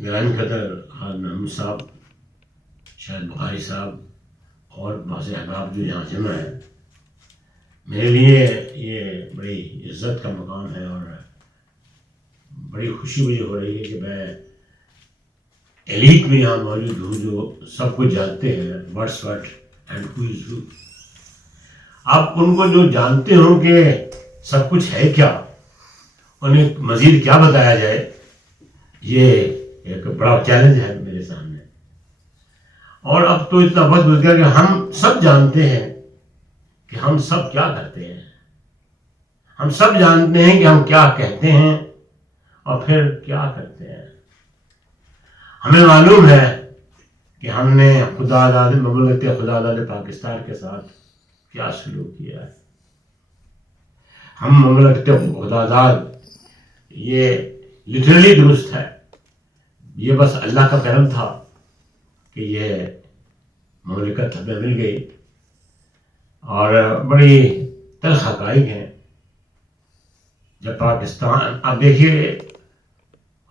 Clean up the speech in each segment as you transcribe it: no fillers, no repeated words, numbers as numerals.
گرامی قدر حاج محمود صاحب، شاید بخاری صاحب اور بعض احباب جو یہاں جمع ہیں، میرے لیے یہ بڑی عزت کا مقام ہے اور بڑی خوشی مجھے ہو رہی ہے کہ میں ایلیٹ میں یہاں موجود ہوں جو سب کچھ جانتے ہیں، واٹس واٹ اینڈ ہو از ہو۔ آپ ان کو جو جانتے ہوں کہ سب کچھ ہے کیا، انہیں مزید کیا بتایا جائے، یہ ایک بڑا چیلنج ہے میرے سامنے۔ اور اب تو اتنا وقت گزر گیا کہ ہم سب جانتے ہیں کہ ہم سب کیا کرتے ہیں، ہم سب جانتے ہیں کہ ہم کیا کہتے ہیں اور پھر کیا کرتے ہیں۔ ہمیں معلوم ہے کہ ہم نے مملکت خدا داد پاکستان کے ساتھ کیا سلوک کیا ہے۔ ہم مملکت خدا داد، یہ لٹرلی درست ہے، یہ بس اللہ کا کرم تھا کہ یہ مملکت ہمیں مل گئی۔ اور بڑی تلخ حقائق ہیں۔ جب پاکستان، اب دیکھیے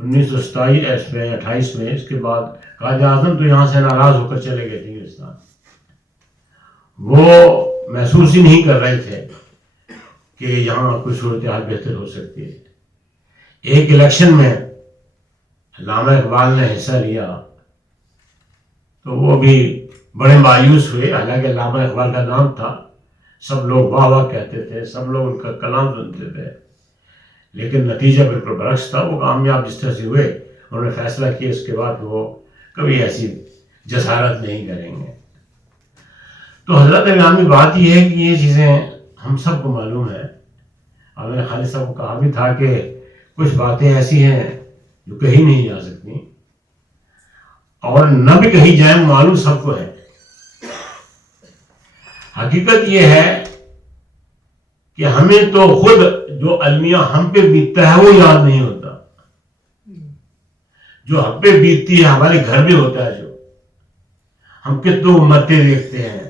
1927 میں اس کے بعد قائد اعظم تو یہاں سے ناراض ہو کر چلے گئے تھے ہندوستان، وہ محسوس ہی نہیں کر رہے تھے کہ یہاں کوئی صورتحال بہتر ہو سکتی ہے۔ ایک الیکشن میں علامہ اقبال نے حصہ لیا تو وہ بھی بڑے مایوس ہوئے، حالانکہ علامہ اقبال کا نام تھا، سب لوگ واہ واہ کہتے تھے، سب لوگ ان کا کلام سنتے تھے، لیکن نتیجہ بالکل برعکس تھا۔ وہ کامیاب جس طرح سے ہوئے، انہوں نے فیصلہ کیا اس کے بعد وہ کبھی ایسی جسارت نہیں کریں گے۔ تو حضرت گرامی بات یہ ہے کہ یہ چیزیں ہم سب کو معلوم ہے، اور میں نے خالد صاحب کو کہا بھی تھا کہ کچھ باتیں ایسی ہیں جو کہیں نہیں جا سکتی، اور نہ بھی کہیں جائیں، معلوم سب کو ہے۔ حقیقت یہ ہے کہ ہمیں تو خود جو المیہ ہم پہ بیتتا ہے وہ یاد نہیں ہوتا، جو ہم پہ بیتتی ہے ہمارے گھر میں ہوتا ہے، جو ہم کتنے مرتے دیکھتے ہیں،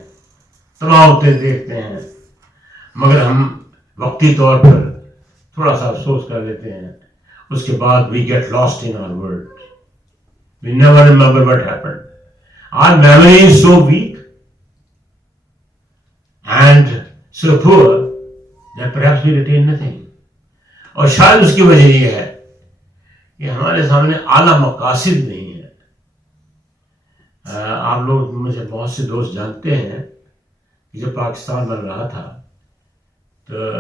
تباہ ہوتے دیکھتے ہیں، مگر ہم وقتی طور پر تھوڑا سا افسوس کر لیتے ہیں، اس کے بعد we get lost in our world. We never remember what happened. Our memory is so weak and so poor that perhaps we retain nothing. اور شاید اس کی وجہ یہ ہے کہ ہمارے سامنے اعلیٰ مقاصد نہیں ہے۔ آپ لوگ مجھے بہت سے دوست جانتے ہیں کہ جب پاکستان بن رہا تھا تو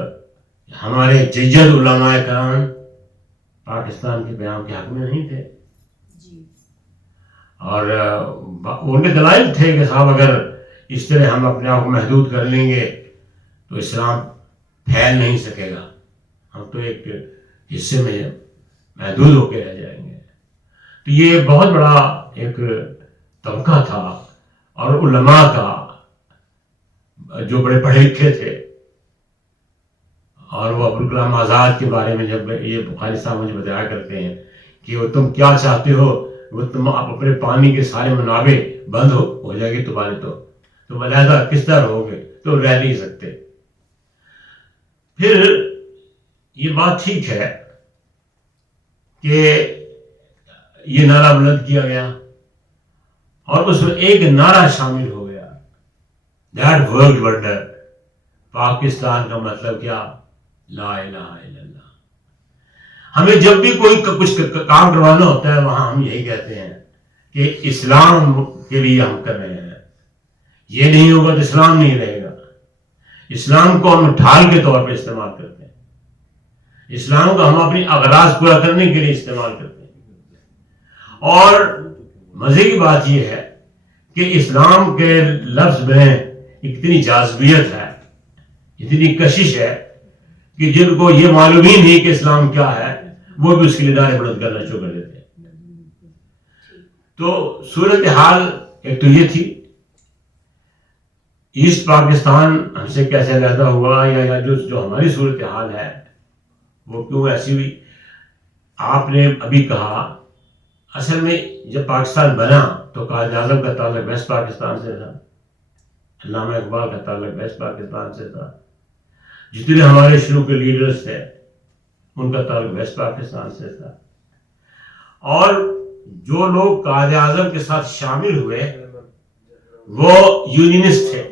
ہمارے جید علماء کرام پاکستان کے قیام کے حق میں نہیں تھے، اور ان کے دلائل تھے کہ صاحب اگر اس طرح ہم اپنے آپ کو محدود کر لیں گے تو اسلام پھیل نہیں سکے گا، ہم تو ایک حصے میں محدود ہو کے رہ جائیں گے۔ تو یہ بہت بڑا ایک طبقہ تھا، اور علماء کا جو بڑے پڑھے لکھے تھے، اور وہ ابوالکلام آزاد کے بارے میں جب یہ بخاری صاحب مجھے بتایا کرتے ہیں کہ وہ تم کیا چاہتے ہو، وہ تم اپنے پانی کے سارے منابع بند ہو جائے گی تمہارے، تو تم علیحدہ کس طرح رہو گے، تم رہ نہیں سکتے۔ پھر یہ بات ٹھیک ہے کہ یہ نعرہ بلند کیا گیا، اور اس میں ایک نعرہ شامل ہو گیا، دیٹ ورلڈ ونڈر، پاکستان کا مطلب کیا؟ لا الہ الا اللہ۔ ہمیں جب بھی کوئی کچھ کام کروانا ہوتا ہے وہاں ہم یہی کہتے ہیں کہ اسلام کے لیے ہم کر رہے ہیں، یہ نہیں ہوگا تو اسلام نہیں رہے گا۔ اسلام کو ہم ڈھال کے طور پہ استعمال کرتے ہیں، اسلام کو ہم اپنی اغراض پورا کرنے کے لیے استعمال کرتے ہیں۔ اور مزے کی بات یہ ہے کہ اسلام کے لفظ میں اتنی جاذبیت ہے، اتنی کشش ہے کہ جن کو یہ معلوم ہی نہیں کہ اسلام کیا ہے، وہ بھی اس کے لیے نعرے بلند کرنا شروع کر دیتے ہیں۔ تو صورتحال ایک تو یہ تھی، ایسٹ پاکستان ہم سے کیسے علیحدہ ہوا، یا جو ہماری صورتحال ہے وہ کیوں ایسی ہوئی۔ آپ نے ابھی کہا اصل میں جب پاکستان بنا تو قائد اعظم کا تعلق ویسٹ پاکستان سے تھا، علامہ اقبال کا تعلق ویسٹ پاکستان سے تھا، جتنے ہمارے شروع کے لیڈرز تھے ان کا تعلق ویسٹ پاکستان سے تھا، اور جو لوگ قائد اعظم کے ساتھ شامل ہوئے وہ یونینسٹ تھے،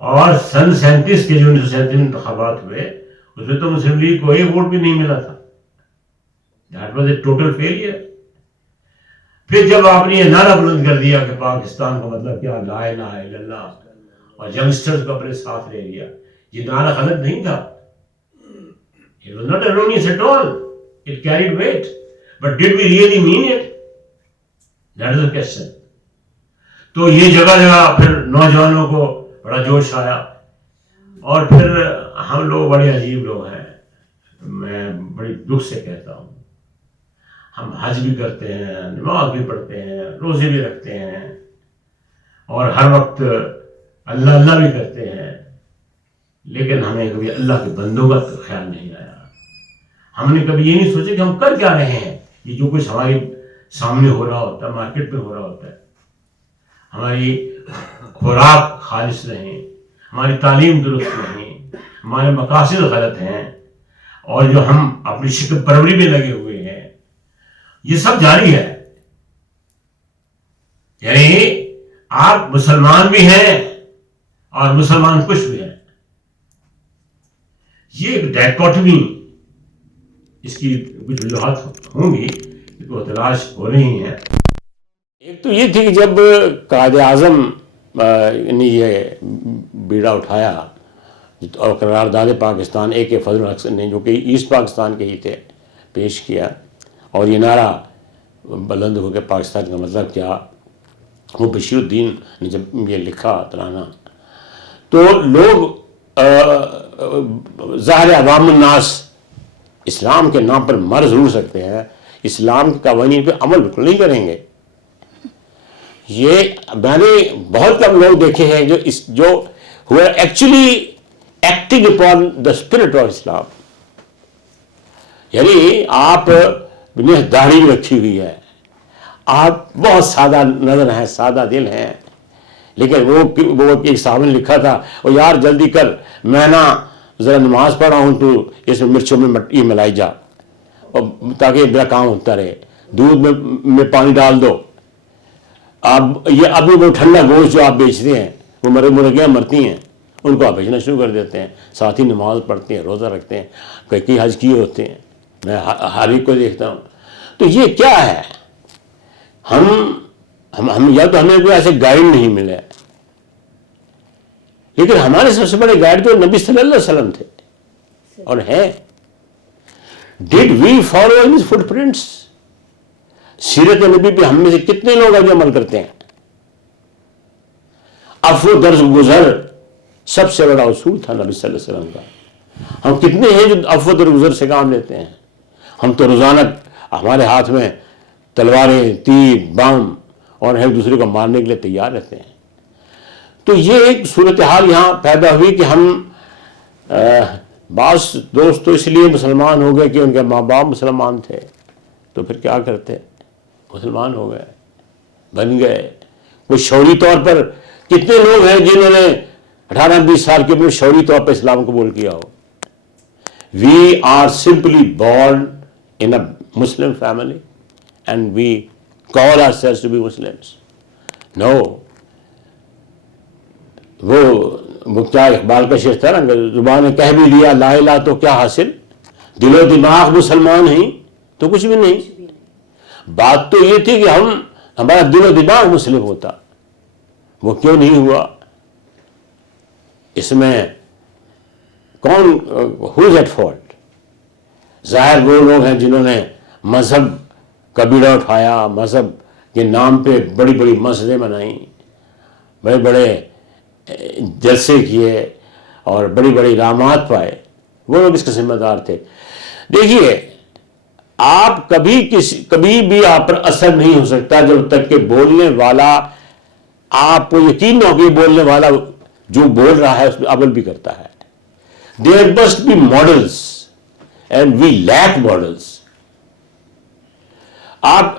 اور سن 37 کے جو 1937 انتخابات ہوئے اس میں تو مسلم لیگ کو ایک ووٹ بھی نہیں ملا تھا. That was a total failure. پھر جب آپ نے یہ نعرہ بلند کر دیا کہ پاکستان کا مطلب کیا، لا الہ الا اللہ، اور ینگسٹرز کو اپنے ساتھ لے لیا، یہ نعرہ غلط نہیں تھا. It was not erroneous at all. It carried weight. But did we really mean it? That is the question. تو یہ جگہ جگہ پھر نوجوانوں کو بڑا جوش آیا، اور پھر ہم لوگ بڑے عجیب لوگ ہیں. میں بڑی دکھ سے کہتا ہوں، ہم حج بھی کرتے ہیں، نماز بھی پڑھتے ہیں، روزے بھی رکھتے ہیں، اور ہر وقت اللہ اللہ بھی کرتے ہیں، لیکن ہمیں کبھی اللہ کے بندوں کا خیال نہیں آیا. ہم نے کبھی یہ نہیں سوچا کہ ہم کر کیا رہے ہیں. یہ جو کچھ ہمارے سامنے ہو رہا ہوتا ہے، مارکیٹ میں ہو رہا ہوتا ہے، ہماری خوراک خالص نہیں، ہماری تعلیم درست نہیں، ہمارے مقاصد غلط ہیں، اور جو ہم اپنی شکل پروری میں لگے ہوئے ہیں، یہ سب جاری ہے. یعنی آپ مسلمان بھی ہیں اور مسلمان کچھ بھی ہیں. یہ ایک ڈائکوٹمی، اس کی کچھ وجوہات ہوں گی تو تلاش ہو رہی ہیں. ایک تو یہ تھی کہ جب قائد اعظم نے یہ بیڑا اٹھایا اور قرارداد پاکستان اے کے فضل الحق نے، جو کہ ایسٹ پاکستان کے ہی تھے، پیش کیا، اور یہ نعرہ بلند ہو کے پاکستان کا مطلب کیا، وہ بشیر الدین نے جب یہ لکھا ترانہ، تو لوگ ظاہر عوام الناس اسلام کے نام پر مر ضرور سکتے ہیں، اسلام کے قوانین پہ عمل بالکل نہیں کریں گے. یہ میں نے بہت کم لوگ دیکھے ہیں جو who are actually acting upon the spirit of Islam. یعنی آپ نے داڑھی بھی رکھی ہوئی ہے، آپ بہت سادہ نظر ہیں، سادہ دل ہیں، لیکن وہ ایک صاحب نے لکھا تھا، وہ یار جلدی کر، میں نا ذرا نماز پڑھ رہا ہوں، تو اس میں مرچوں میں یہ ملائی جا، اور تاکہ میرا کام ہوتا رہے، دودھ میں پانی ڈال دو. ابھی وہ ٹھنڈا گوشت جو آپ بیچتے ہیں، وہ مرغیاں مرتی ہیں، ان کو آپ بیچنا شروع کر دیتے ہیں، ساتھ ہی نماز پڑھتے ہیں، روزہ رکھتے ہیں، کئی حج کیے ہوتے ہیں، میں ہر ایک کو دیکھتا ہوں. تو یہ کیا ہے؟ ہم یا تو ہمیں کوئی ایسے گائیڈ نہیں ملے، لیکن ہمارے سب سے بڑے گائیڈ تو نبی صلی اللہ علیہ وسلم تھے اور ہیں. ڈڈ وی فالو ہز فٹ پرنٹس؟ سیرت نبی پہ ہم میں سے کتنے لوگ ابھی عمل کرتے ہیں؟ عفو درز گزر سب سے بڑا اصول تھا نبی صلی اللہ علیہ وسلم کا. ہم کتنے ہیں جو عفو درز گزر سے کام لیتے ہیں؟ ہم تو روزانہ ہمارے ہاتھ میں تلواریں، تیر، بم، اور ایک دوسرے کو مارنے کے لیے تیار رہتے ہیں. تو یہ ایک صورتحال یہاں پیدا ہوئی کہ ہم بعض دوست تو اس لیے مسلمان ہو گئے کہ ان کے ماں باپ مسلمان تھے، تو پھر کیا کرتے، مسلمان ہو گئے، بن گئے. وہ شعوری طور پر کتنے لوگ ہیں جنہوں نے 18-20 سال کی عمر شعوری طور پر اسلام قبول کیا ہو؟ We are simply born in a Muslim family and we call ourselves to be Muslims. No, وہ کیا اقبال کا شعر تھا نا، زبان نے کہہ بھی لیا لا الہ تو کیا حاصل، دل و دماغ مسلمان ہیں تو کچھ بھی نہیں. بات تو یہ تھی کہ ہمارا دل و دماغ مسلم ہوتا، وہ کیوں نہیں ہوا؟ اس میں کون ہو از ایٹ فالٹ؟ ظاہر وہ لوگ ہیں جنہوں نے مذہب کا بیڑا اٹھایا، مذہب کے نام پہ بڑی بڑی مسجدیں بنائیں، بڑے بڑے جلسے کیے اور بڑی بڑی انعامات پائے، وہ لوگ اس کے ذمہ دار تھے. دیکھیے، آپ کبھی بھی آپ پر اثر نہیں ہو سکتا جب تک کہ بولنے والا، آپ کو یقین نہ ہو کہ بولنے والا جو بول رہا ہے اس پہ عمل بھی کرتا ہے. There must be models and we lack models. آپ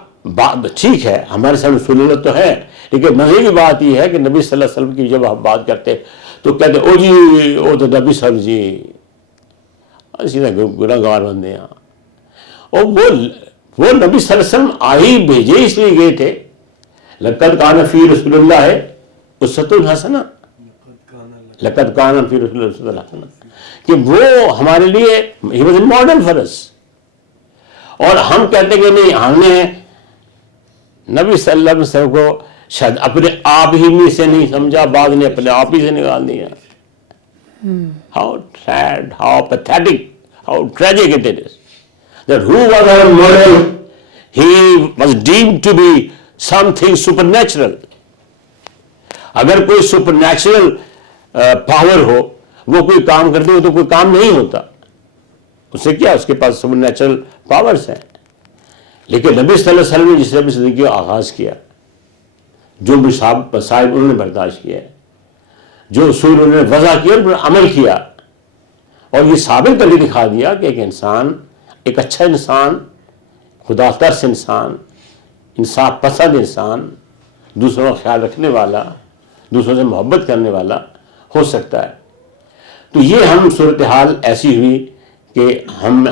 ٹھیک ہے ہمارے سامنے سنت تو ہے، لیکن مزے کی بات یہ ہے کہ نبی صلی اللہ علیہ وسلم کی جب ہم بات کرتے تو کہتے او جی وہ تو نبی صاحب جی سیدھا گناہ گار بندے ہیں. اور وہ وہ نبی صلی اللہ علیہ وسلم آئی بھیجے اس لیے گئے تھے. لقد کان فی رسول اللہ اسوۃ حسنہ، لقد کان فی رسول اللہ اسوۃ حسنہ، کہ وہ ہمارے لیے ہی was a model for us. اور ہم کہتے کہ نہیں، ہم نے نبی صلی اللہ علیہ وسلم کو شاید اپنے آپ ہی میں سے نہیں سمجھا، بعض نے اپنے آپ ہی سے نکال دیا. How sad, how pathetic, how tragic it is that who was our model, he was deemed to be something supernatural. اگر کوئی سپر نیچرل پاور ہو، وہ کوئی کام کرتے ہو تو کوئی کام نہیں ہوتا. اس سے کیا، اس کے پاس سپر نیچرل پاورز ہیں. لیکن نبی صلی اللہ علیہ وسلم نے جس نے اپنی زندگی کا آغاز کیا، جو مصائب انہوں نے برداشت کیا، جو اصول انہوں نے وضع کیا، ان پر عمل کیا، اور یہ ثابت کر کے دکھا دیا کہ ایک انسان، ایک اچھا انسان، خدا ترس انسان، انصاف پسند انسان، دوسروں کا خیال رکھنے والا، دوسروں سے محبت کرنے والا ہو سکتا ہے. تو یہ ہم صورتحال ایسی ہوئی کہ ہم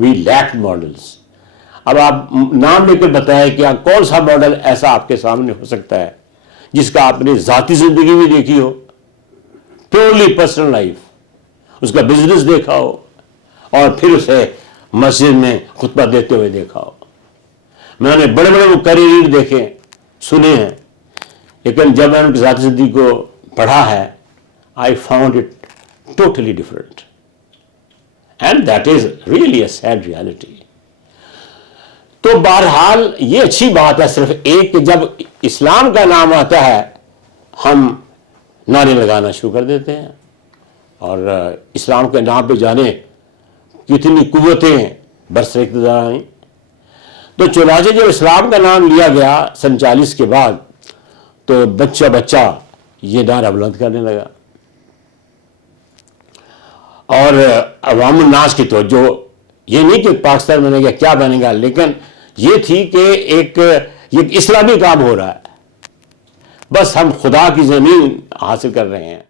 وی لیک ماڈلس. اب آپ نام لے کر بتائیں کہ کون سا ماڈل ایسا آپ کے سامنے ہو سکتا ہے جس کا آپ نے ذاتی زندگی بھی دیکھی ہو، پیورلی پرسنل لائف، اس کا بزنس دیکھا ہو، اور پھر اسے مسجد میں خطبہ دیتے ہوئے دیکھا ہو. میں نے بڑے بڑے مقررین دیکھے، سنے ہیں، لیکن جب میں ان کی ذاتی زندگی کو پڑھا ہے، I found it totally different. And that is really a sad reality. تو بہرحال یہ اچھی بات ہے صرف ایک کہ جب اسلام کا نام آتا ہے ہم نعرے لگانا شروع کر دیتے ہیں، اور اسلام کے نام پہ جانے کتنی قوتیں برسر اقتدار آئیں. تو چنانچہ جب اسلام کا نام لیا گیا 47 کے بعد، تو بچہ بچہ یہ نعرہ بلند کرنے لگا، اور عوام الناس کی توجہ یہ نہیں کہ پاکستان بنے گا کیا بنے گا، لیکن یہ تھی کہ ایک اسلامی کام ہو رہا ہے، بس ہم خدا کی زمین حاصل کر رہے ہیں.